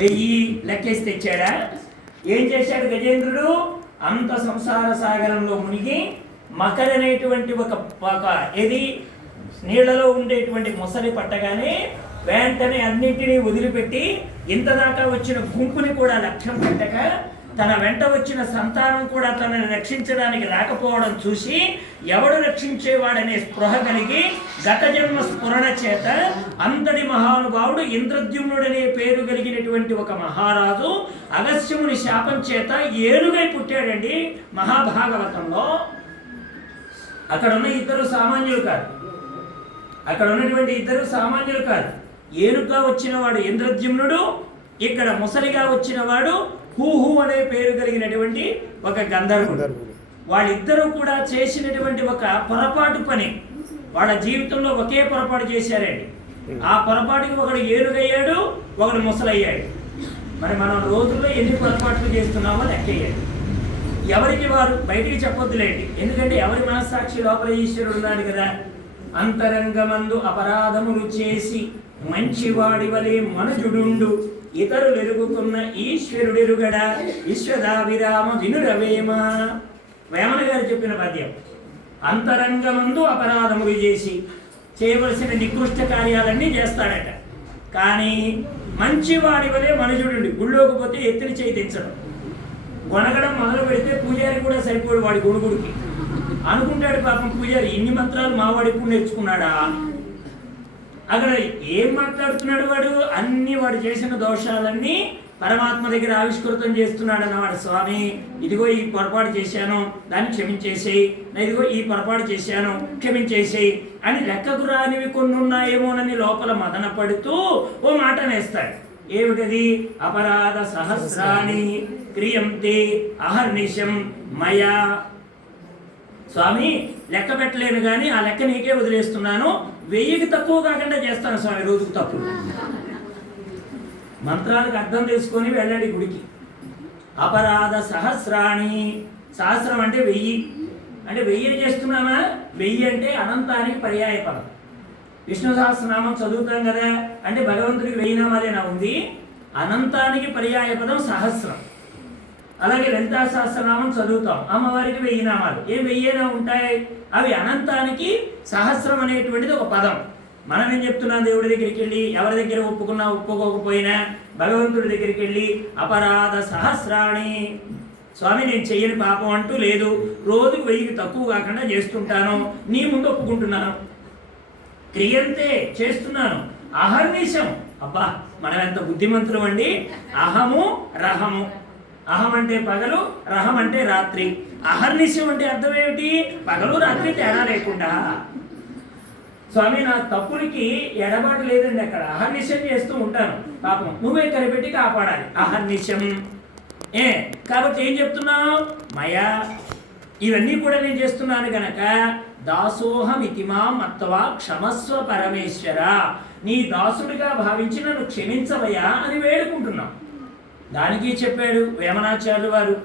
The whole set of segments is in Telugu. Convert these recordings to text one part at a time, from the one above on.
1000 లెక్కేసి తెచ్చాడా? ఏం చేశాడు గజేంద్రుడు? అంత సంసార సాగరంలో మునిగి మకర అనేటువంటి ఒక ఏది నీళ్లలో ఉండేటువంటి మొసలి పట్టగానే వెంటనే అన్నింటినీ వదిలిపెట్టి ఇంతదాకా వచ్చిన గుంపుని కూడా లక్ష్యం పెట్టక తన వెంట వచ్చిన సంతానం కూడా తనని రక్షించడానికి రాకపోవడం చూసి ఎవడు రక్షించేవాడనే స్పృహ కలిగి గత జన్మ స్ఫురణ చేత అంతటి మహానుభావుడు ఇంద్రద్యుమ్నుడనే పేరు కలిగినటువంటి ఒక మహారాజు అగస్త్యముని శాపం చేత ఏనుగై పుట్టాడండి మహాభాగవతంలో. అక్కడ ఉన్న ఇద్దరు సామాన్యులు కాదు, అక్కడ ఉన్నటువంటి ఇద్దరు సామాన్యులు కాదు. ఏనుగా వచ్చిన వాడు ఇంద్రద్యుమ్నుడు, ఇక్కడ ముసలిగా వచ్చిన వాడు హూహు అనే పేరు కలిగినటువంటి ఒక గంధర్వుడు. వాళ్ళిద్దరూ కూడా చేసినటువంటి ఒక పొరపాటు పని, వాళ్ళ జీవితంలో ఒకే పొరపాటు చేశారండి. ఆ పొరపాటుకి ఒకడు ఏనుగయ్యాడు, ఒకడు ముసలయ్యాడు. మరి మనం రోజుల్లో ఎన్ని పొరపాట్లు చేస్తున్నామో లెక్కయ్యాడు. ఎవరికి వారు బయటికి చెప్పొద్దులేండి, ఎందుకంటే ఎవరి మనస్సాక్షి లోపల ఈశ్వరుడు ఉన్నాడు కదా. అంతరంగమందు అపరాధములు చేసి మంచివాడి వలె మనుజుడుండు ఇతరులు ఎరుగుతున్న ఈశ్వరుడెరుగడ విశ్వదావిరామ వినురవేమ. వేమన గారు చెప్పిన పద్యం. అంతరంగమందు అపరాధములు చేసి చేయవలసిన నికృష్ట కార్యాలన్నీ చేస్తాడట, కానీ మంచివాడి వలె మనుజుడుండి గుళ్ళోకి పోతే ఎత్తుని చేయి తెచ్చడం, గొనగడం మొదలు పెడితే పూజారి కూడా సరిపోడు వాడి గొడుగుడికి అనుకుంటాడు. పాపం పూజారి ఇన్ని మంత్రాలు మావాడి కూడా నేర్చుకున్నాడా? అక్కడ ఏం మాట్లాడుతున్నాడు వాడు? అన్ని వాడు చేసిన దోషాలన్నీ పరమాత్మ దగ్గర ఆవిష్కృతం చేస్తున్నాడు అన్నవాడు. స్వామి ఇదిగో ఈ పొరపాటు చేశాను, దాన్ని క్షమించేసేయి, ఇదిగో ఈ పొరపాటు చేశాను క్షమించేసేయి అని లెక్కకు రానివి కొన్ని ఉన్నాయేమోనని లోపల మదన పడుతూ ఓ మాట నేస్తాడు. ఏమిటది? అపరాధ సహస్రాణి క్రియంతే అహర్నిశం మయా. స్వామి లెక్క పెట్టలేను కానీ ఆ లెక్క నీకే వదిలేస్తున్నాను, 1000కి తక్కువ కాకుండా చేస్తాను స్వామి రోజుకు తక్కువ. మంత్రాలకు అర్థం తెలుసుకొని వెళ్ళండి గుడికి. అపరాధ సహస్రాణి, సహస్రం అంటే 1000, అంటే 1000 చేస్తున్నామా? 1000 అంటే అనంతానికి పర్యాయ పదం. విష్ణు సహస్రనామం చదువుతాం కదా, అంటే భగవంతుడికి 1000 నామాలేనా ఉంది, అనంతానికి పర్యాయ పదం సహస్రం. అలాగే లలితా సహస్రనామం చదువుతాం, అమ్మవారికి 1000 నామాలు. ఏ 1000 ఉంటాయి? అవి అనంతానికి సహస్రం అనేటువంటిది ఒక పదం. మనం ఏం చెప్తున్నాం? దేవుడి దగ్గరికి వెళ్ళి ఎవరి దగ్గర ఒప్పుకున్నా ఒప్పుకోకపోయినా భగవంతుడి దగ్గరికి వెళ్ళి అపరాధ సహస్రాణి, స్వామి నేను చెయ్యని పాపం అంటూ లేదు, రోజుకు 1000కి తక్కువ కాకుండా చేస్తుంటాను, నీ ముందు ఒప్పుకుంటున్నాను. క్రియంతే చేస్తున్నాను, అహర్నిశం. అబ్బా మనం ఎంత బుద్ధిమంతులు అండి. అహము రహము, అహం అంటే పగలు, రహం అంటే రాత్రి. అహర్నిశం అంటే అర్థం ఏమిటి? పగలు రాత్రి తేడా లేకుండా. స్వామి నా తప్పులకి ఎడబాటు లేదండి, అక్కడ అహర్నిశం చేస్తూ ఉంటాను, పాపం నువ్వే కనిపెట్టి కాపాడాలి. అహర్నిశం కాబట్టి ఏం చెప్తున్నావు? మయా ఇవన్నీ కూడా నేను చేస్తున్నాను గనక దాసోహం ఇతిమాం అత్వా క్షమస్వ పరమేశ్వర, నీ దాసుడిగా భావించి నన్ను క్షమించవయ్యా అని వేడుకుంటున్నాం. దానికి చెప్పాడు వేమనాచార్యులు వారు,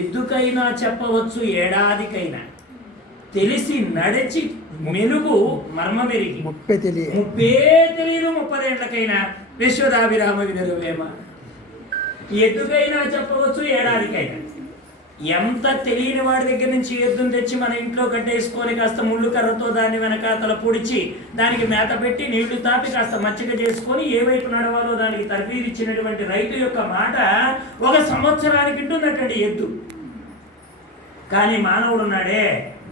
ఎద్దుకైనా చెప్పవచ్చు ఏడాదికైనా, తెలిసి నడిచి మెలుగు మర్మమెరిగి ముప్పే తెలియదు 30 ఏళ్లకైనా విశ్వదాభిరామ వినురవేమ. ఎద్దుకైనా చెప్పవచ్చు ఏడాదికైనా. ఎంత తెలియని వాడి దగ్గర నుంచి ఎద్దును తెచ్చి మన ఇంట్లో కట్టేసుకొని కాస్త ముళ్ళు కర్రతో దాన్ని వెనకాతల పొడిచి దానికి మేత పెట్టి నీళ్లు తాపి కాస్త మచ్చిక చేసుకొని ఏ వైపు నడవాలో దానికి తర్ఫీదు ఇచ్చినటువంటి రైతు యొక్క మాట 1 సంవత్సరానికి ఉంటుందటండి ఎద్దు. కానీ మానవుడు ఉన్నాడే,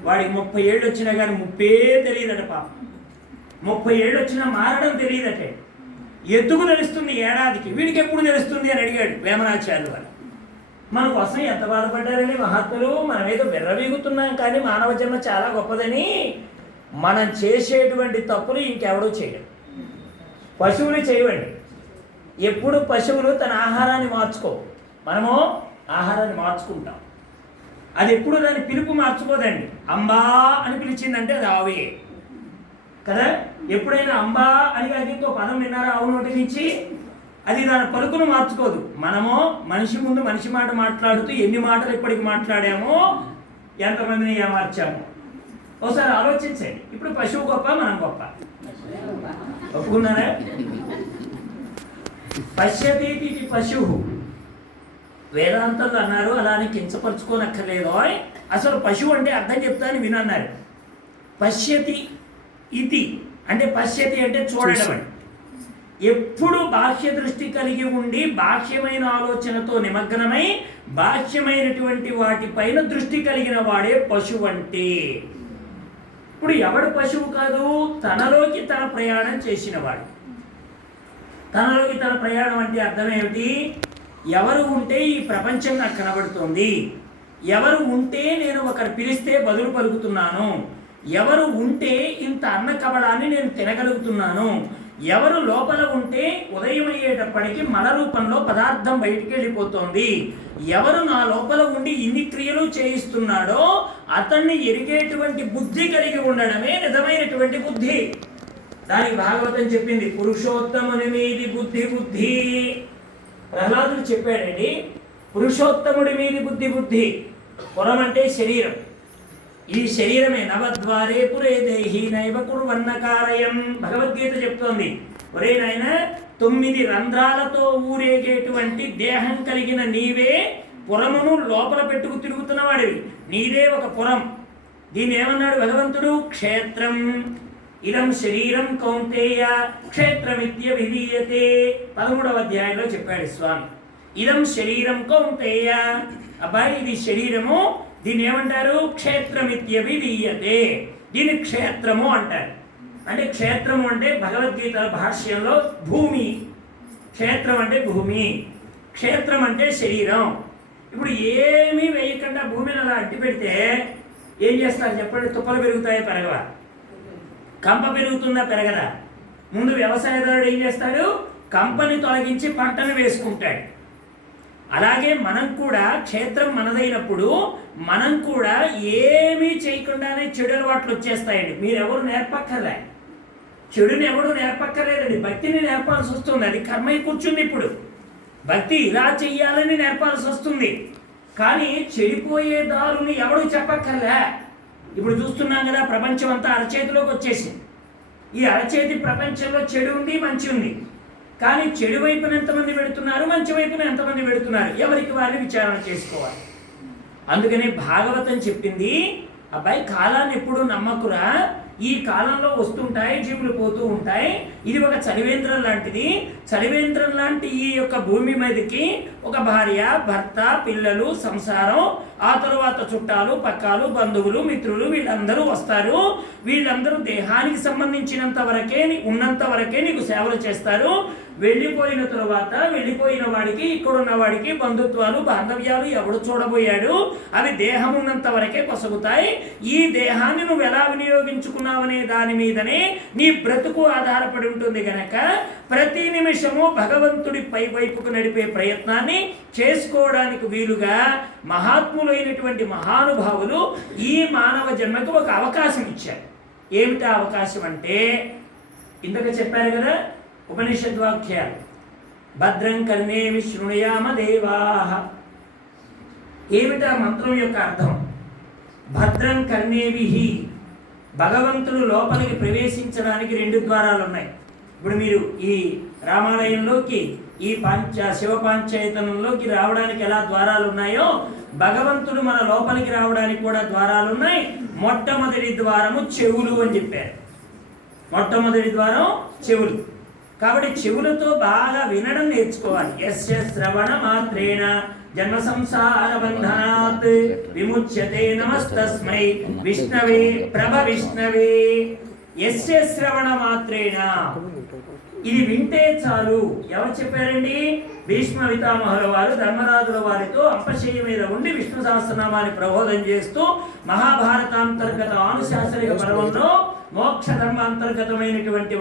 వాడికి 30 ఏళ్ళు వచ్చినా కానీ ముప్పే తెలియదట పాపం. 30 ఏళ్ళు వచ్చినా మారడం తెలియదటే. ఎద్దుకు తెలుస్తుంది ఏడాదికి, వీడికి ఎప్పుడు తెలుస్తుంది అని అడిగాడు వేమనాచార్యులు వారు. మన కోసం ఎంత బాధపడ్డారని మహాత్ములు. మనం ఏదో విర్రవీగుతున్నాం కానీ మానవ జన్మ చాలా గొప్పదని. మనం చేసేటువంటి తప్పులు ఇంకెవడూ చేయడం. పశువులు చేయవండి, ఎప్పుడు పశువులు తన ఆహారాన్ని మార్చుకోవు, మనము ఆహారాన్ని మార్చుకుంటాం. అది ఎప్పుడు దాని పిలుపు మార్చుకోదండి. అంబా అని పిలిచిందంటే అది ఆవే కదా. ఎప్పుడైనా అంబా అని అది ఇంకో పదం విన్నారా ఆవు నోటి నుంచి? అది దాని పలుకును మార్చుకోదు. మనము మనిషి ముందు మనిషి మాట మాట్లాడుతూ ఎన్ని మాటలు ఇప్పటికి మాట్లాడామో, ఎంతమందిని ఏమార్చాము ఒకసారి ఆలోచించండి. ఇప్పుడు పశువు గొప్ప, మనం గొప్ప? ఒప్పుకున్నారా? పశ్యతీతి పశువు వేదాంతంలో అన్నారు, అలా అని కించపరుచుకోనక్కర్లేదు. అసలు పశువు అంటే అర్థం చెప్తాను వినన్నారు. పశ్యతి ఇతి అంటే పశ్యతి అంటే చూడడం అని. ఎప్పుడు బాహ్య దృష్టి కలిగి ఉండి బాహ్యమైన ఆలోచనతో నిమగ్నమై బాహ్యమైనటువంటి వాటిపైన దృష్టి కలిగిన వాడే పశువు అంటే. ఇప్పుడు ఎవడు పశువు కాదు? తనలోకి తన ప్రయాణం చేసినవాడు. తనలోకి తన ప్రయాణం అంటే అర్థం ఏమిటి? ఎవరు ఉంటే ఈ ప్రపంచం నాకు కనబడుతుంది, ఎవరు ఉంటే నేను ఒకరు పిలిస్తే బదులు పలుకుతున్నాను, ఎవరు ఉంటే ఇంత అన్న కబడాన్ని నేను తినగలుగుతున్నాను, ఎవరు లోపల ఉంటే ఉదయం అయ్యేటప్పటికి మల రూపంలో పదార్థం బయటికి వెళ్ళిపోతుంది, ఎవరు నా లోపల ఉండి ఇన్ని క్రియలు చేయిస్తున్నాడో అతన్ని ఎరిగేటువంటి బుద్ధి కలిగి ఉండడమే నిజమైనటువంటి బుద్ధి. దానికి భాగవతం చెప్పింది, పురుషోత్తముని మీది బుద్ధి బుద్ధి. ప్రహ్లాదుడు చెప్పాడండి, పురుషోత్తముడి మీది బుద్ధి బుద్ధి. పురం అంటే శరీరం. ఈ శరీరమే నవద్వారే పురే దేహి నైవ కుర్వన్నకారయం. భగవద్గీత చెప్తోంది, ఒరే నాయన 9 రంధ్రాలతో ఊరేగేటువంటి దేహం కలిగిన నీవే పురమును లోపల పెట్టుకు తిరుగుతున్నవాడివి. నీదే ఒక పురం. దీన్ని ఏమన్నాడు భగవంతుడు? క్షేత్రం. ఇదం శరీరం కౌంతేయ క్షేత్రమిత్య విధీయతే. 13వ అధ్యాయంలో చెప్పాడు స్వామి. ఇదం శరీరం కౌంతేయ. అబ్బాయి ఇది శరీరము, దీన్ని ఏమంటారు? క్షేత్రమిత్య విధీయతే. దీన్ని క్షేత్రము అంటారు. అంటే క్షేత్రము అంటే భగవద్గీత భాష్యంలో భూమి. క్షేత్రం అంటే భూమి, క్షేత్రం అంటే శరీరం. ఇప్పుడు ఏమీ వేయకుండా భూమిని అలా అడ్డు పెడితే ఏం చేస్తారు చెప్పండి? తుప్పలు పెరుగుతాయో పెరగవా? కంప పెరుగుతుందా పెరగదా? ముందు వ్యవసాయదారుడు ఏం చేస్తాడు? కంపని తొలగించి పంటను వేసుకుంటాడు. అలాగే మనం కూడా క్షేత్రం మనదైనప్పుడు మనం కూడా ఏమీ చేయకుండానే చెడు అలవాట్లు వచ్చేస్తాయండి. మీరెవరు నేర్పక్కర్లే, చెడుని ఎవరు నేర్పక్కర్లేదండి. భక్తిని నేర్పాల్సి వస్తుంది, అది కర్మై కూర్చుంది. ఇప్పుడు భక్తి ఇలా చెయ్యాలని నేర్పాల్సి వస్తుంది, కానీ చెడిపోయే దారుని ఎవడు చెప్పక్కర్లే. ఇప్పుడు చూస్తున్నాం కదా, ప్రపంచం అంతా అరచేతిలోకి వచ్చేసింది. ఈ అరచేతి ప్రపంచంలో చెడు ఉంది, మంచి ఉంది. కానీ చెడు వైపున ఎంతమంది పెడుతున్నారు, మంచి వైపున ఎంతమంది పెడుతున్నారు, ఎవరికి వారిని విచారణ చేసుకోవాలి. అందుకనే భాగవతం చెప్పింది, అబ్బాయి కాలాన్ని ఎప్పుడు నమ్మకురా, ఈ కాలంలో వస్తుంటాయి, జీవులు పోతూ ఉంటాయి. ఇది ఒక చలివేంద్రం లాంటిది. చలివేంద్రం లాంటి ఈ యొక్క భూమి మీదకి ఒక భార్య, భర్త, పిల్లలు, సంసారం, ఆ తరువాత చుట్టాలు, పక్కాలు, బంధువులు, మిత్రులు వీళ్ళందరూ వస్తారు. వీళ్ళందరూ దేహానికి సంబంధించినంత వరకే, ఉన్నంత వరకే నీకు సేవలు చేస్తారు. వెళ్ళిపోయిన తరువాత వెళ్ళిపోయిన వాడికి, ఇక్కడున్న వాడికి బంధుత్వాలు, బాంధవ్యాలు ఎవడు చూడబోయాడు? అవి దేహం ఉన్నంత వరకే కొసగుతాయి. ఈ దేహాన్ని నువ్వు ఎలా వినియోగించుకున్నావనే దాని మీదనే నీ బ్రతుకు ఆధారపడి ఉంటుంది గనక ప్రతి నిమిషము భగవంతుడి పై వైపుకు నడిపే ప్రయత్నాన్ని చేసుకోవడానికి వీలుగా మహాత్ములైనటువంటి మహానుభావులు ఈ మానవ జన్మకు ఒక అవకాశం ఇచ్చారు. ఏమిటా అవకాశం అంటే, ఇంతగా చెప్పారు కదా ఉపనిషద్వాక్యాలు, భద్రం కర్ణేమి శృణుయామ దేవాః. ఏమిటా మంత్రం యొక్క అర్థం? భద్రం కర్ణేవిహి, భగవంతుడు లోపలికి ప్రవేశించడానికి 2 ద్వారాలు ఉన్నాయి. ఇప్పుడు మీరు ఈ రామాలయంలోకి, ఈ శివపాంచయతనంలోకి రావడానికి ఎలా ద్వారాలు ఉన్నాయో, భగవంతుడు మన లోపలికి రావడానికి కూడా ద్వారాలు ఉన్నాయి. మొట్టమొదటి ద్వారము చెవులు అని చెప్పారు. మొట్టమొదటి ద్వారం చెవులు. కాబట్టి చెవులతో బాగా వినడం నేర్చుకోవాలి. యస్య శ్రవణ మాత్రేణ జన్మ సంసార బంధనాత్ విముచ్యతే నమస్తస్మై విష్ణవే ప్రభ విష్ణవే. యస్య శ్రవణ మాత్రేణ, ఇది వింటే చాలు. ఎవరు చెప్పారండి? భీష్మ పితామహుల వారు ధర్మరాజుల వారితో అంపశయ్య మీద ఉండి విష్ణు సహస్రనామాన్ని ప్రబోధం చేస్తూ మహాభారతాంతర్గత ఆనుశాసనిక పర్వంలో మోక్ష ధర్మాంతర్గతమైనటువంటి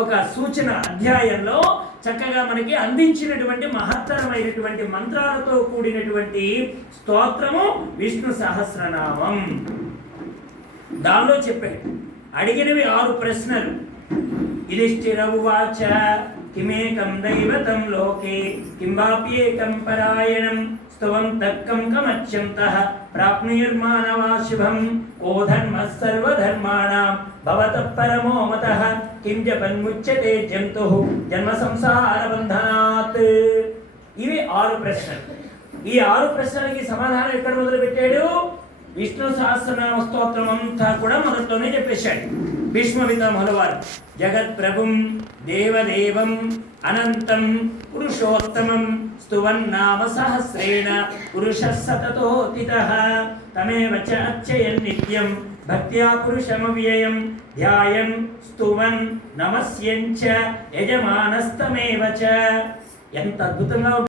ఒక సూచన అధ్యాయంలో చక్కగా మనకి అందించినటువంటి మహత్తరమైనటువంటి మంత్రాలతో కూడినటువంటి స్తోత్రము విష్ణు సహస్రనామం. దానిలో చెప్పాడు, అడిగినవి 6 ప్రశ్నలు. యుధిష్ఠిర ఉవాచ కిమేకం దైవతం లోకే కిం వాప్యేకం పరాయణం స్తువం తక్కం కమచ్యంతః ప్రాప్నుయుర్మానవా శుభం ఓ ధర్మః సర్వధర్మాణాం భవతః పరమో మతః కిం జపన్ముచ్యతే జంతుః జన్మ సంసార బంధనాత్. ఇవి 6 ప్రశ్నలు. ఈ 6 ప్రశ్నలకి సమాధానం ఎక్కడ మొదలు పెట్టాడు? విష్ణు సహస్రనామ స్తోత్రం అంతా కూడా మొదట్లోనే చెప్పేశాడు. భీష్మ పితామహుల వారు జగత్ప్రభుం దేవదేవం అనంతం పురుషోత్తమం స్తువన్నామ సహస్రేణ పురుషः సతతోతితః తమేవ చ అర్చయన్ నిత్యం భక్త్యా పురుషమవ్యయం ధ్యాయన్ స్తువన్ నమస్యం చ యజమానస్తమేవ చ. ఎంత అద్భుతంగా